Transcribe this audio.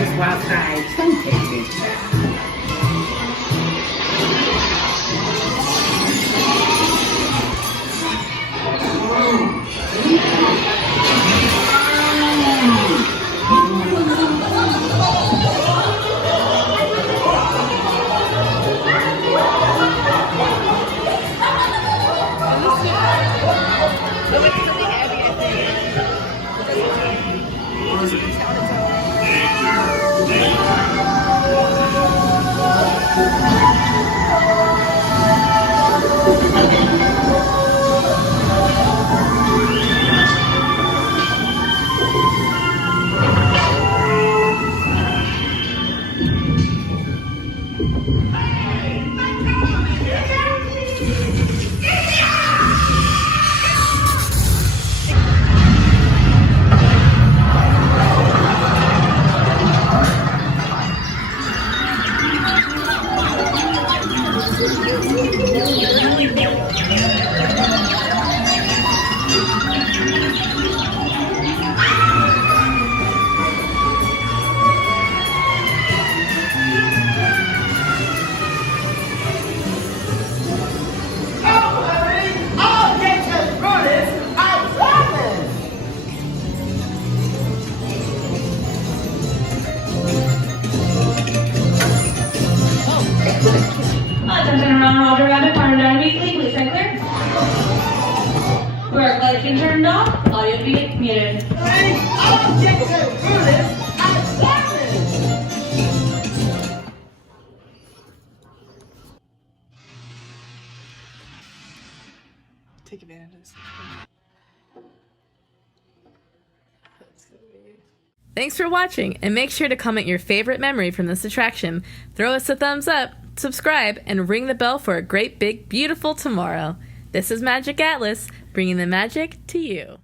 nice wild side sun tasting. Work lighting turned off, audio feed muted. Take advantage of this. Thanks for watching, and make sure to comment your favorite memory from this attraction. Throw us a thumbs up, subscribe, and ring the bell for a great big beautiful tomorrow. This is Magiq Atlas, bringing the magic to you.